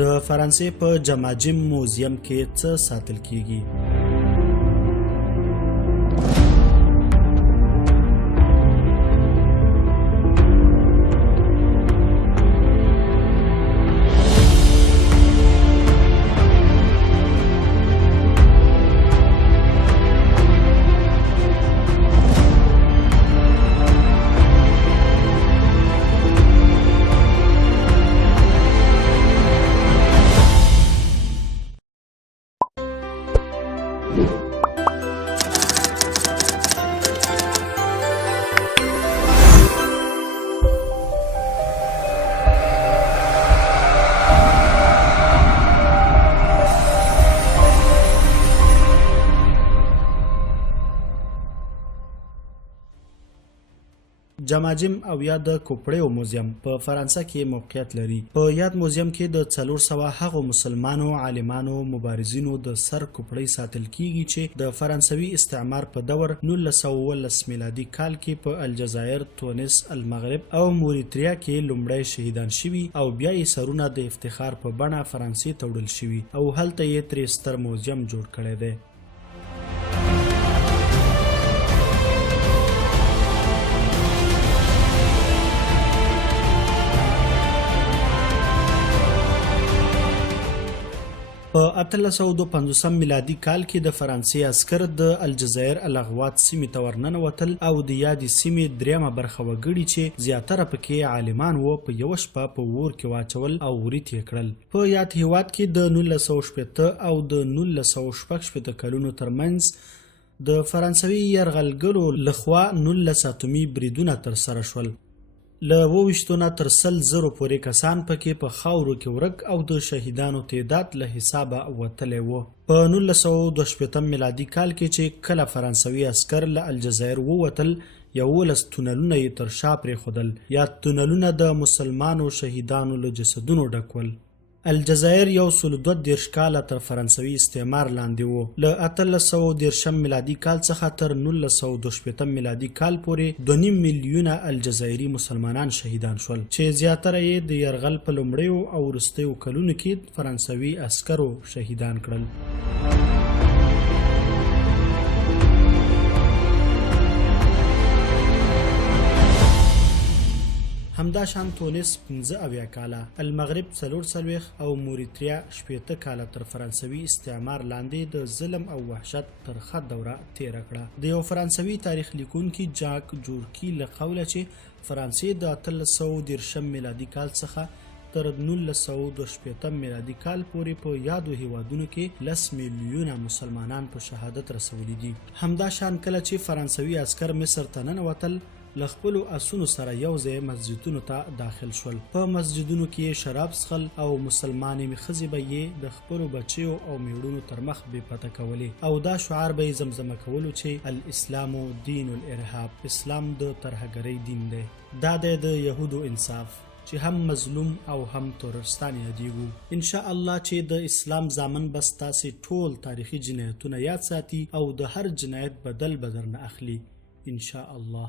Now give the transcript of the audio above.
د فرانسې په جماجم موزیم کې څه ساتل کیږي؟ جماجم او یا د کوپړیو موزیم په فرانسه کې موقعیت لري. په یاد موزیم کې د 400 هغو مسلمانو عالمانو مبارزینو د سر کوپړی ساتل کیږي چې د فرانسوي استعمار په دور 1919 میلادي کال کې په الجزایر، تونس، المغرب او موریتریا کې لومړی شهیدان شوي او بیا یې سرونه د افتخار په بڼه فرانسې ته وړل شوي او هلته یې ترې ستر موزیم جوړ کړی دی. په 1852 میلادي کال کې د فرانسې عسکر د الجزایر الاغوات سیمې ته ورننوتل او د یادې سیمې دریمه برخه وګړي چې زیاتره پکې عالمان وو په یوه شپه په اور کې واچول او وریت یې کړل. په یاد هیواد کې د 1960 او د 1966 کلونو ترمنځ د فرانسوي یرغلګرو لخوا 19 اتومي بریدونه ترسره شول. له 22 نه تر 100,000 پورې کسان پکې په خاورو کې ورک او د شهیدانو تعداد له حسابه وتلی و. په 1922 میلادي کال کې چې کله فرانسوي عسکر له الجزایر ووتل 11 تونلونه یې تر شا پرېښودل یا تونلونه د مسلمانو شهیدانو له جسدونو ډکول. الجزایر 132 کاله تر فرانسوي استعمار لاندې وو. له 1830 میلادي کال څخه تر 1922 میلادي کال پورې 2.5 میلیونه الجزایري مسلمانان شهیدان شول چې زیاتره یې د یرغل په لومړیو او وروستیو کلونو کې فرانسوي عسکرو شهیدان کړل. همداشان تونس 15 کاله، المغرب 40 او موریتریا 80 کاله تر فرانسوي استعمار لاندې د ظلم او وحشت ترخه دوره تیره کړه. د یو فرانسوي تاریخ لیکونکي جاک جورکی له قوله چې فرانسې د 1830 میلادي کال څخه تر 1922 میلادي کال پورې په یادو هیوادونو کې 10 میلیونه مسلمانان په شهادت رسولي دي. همداشان کله چې فرانسوي عسکر مصر ته ننوتل له خپلو اسونو سره یو ځای مسجدونو ته داخل شول. په مسجدونو کې شراب څښل او مسلمانې ښځې به یې د خپلو بچیو او میړونو تر مخ بې پته کولې او دا شعار به یې زمزمه کولو چې الاسلام دین الارهاب، اسلام د ترهګرۍ دین دی. دا دی د یهودو انصاف چې هم مظلوم او هم تورستان یادیږو. ان شاء الله چې د اسلام ضامن بس تاسې ټول تاریخي جنایتونه یاد ساتي او د هر جنایت بدل به درنه اخلي ان شاء الله.